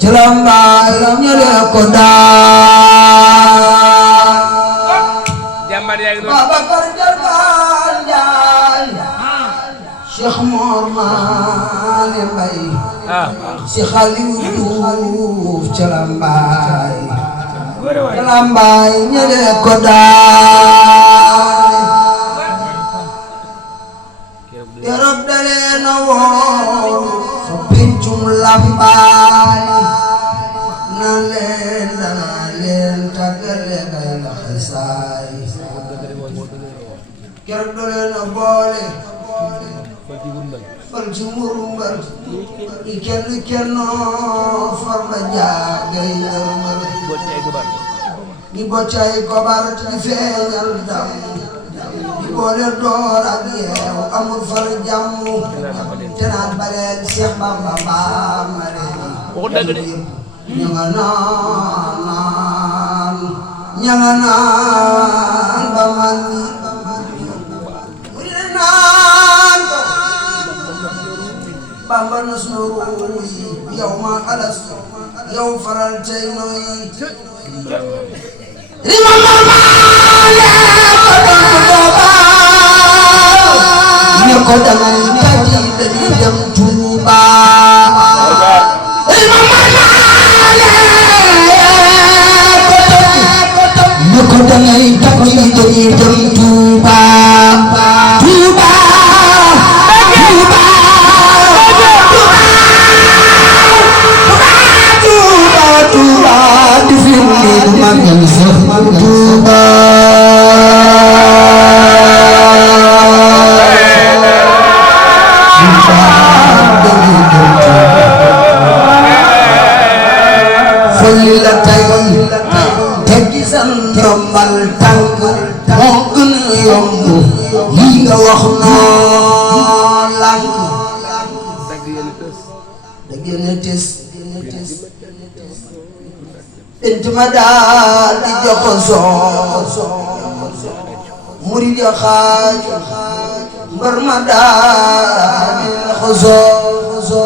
Celambay ñele ko jàmbar yaa ngi doon Babacar Jarbaan Njaay Cheikh Mor Maane Mbay si Xaliw Juuf Celambay ñele ko keroog dalee na woo fa pencum Lambaay na leen dana leen tàggale kay laxasaay keroog dalee na boole fal ci murumbal i kenn kennoo farba jaagay nërmal ñi boccay kobar di feeñal dam di boole door ak yeew amul far jàmm te naan baleen Seex Bamba baamare ña nga naan ba man mu ne naan ko Bamba nas na ruuy yow ma alas yow faral tey noy rima mamaale ko dangay kaji dañuy dem Tuuba rima mamaale ko dangay kaji dañuy dem Tuuba Tuuba Tuuba Tuuba di fi mu magal sax Tuuba folli la tay teggi san ndombal tànk moo gën a yomb lii nga wax noo lànk dëgg yéen tes intima daal di joxosoo murid ya xaaj mbar ma daal di laxasoo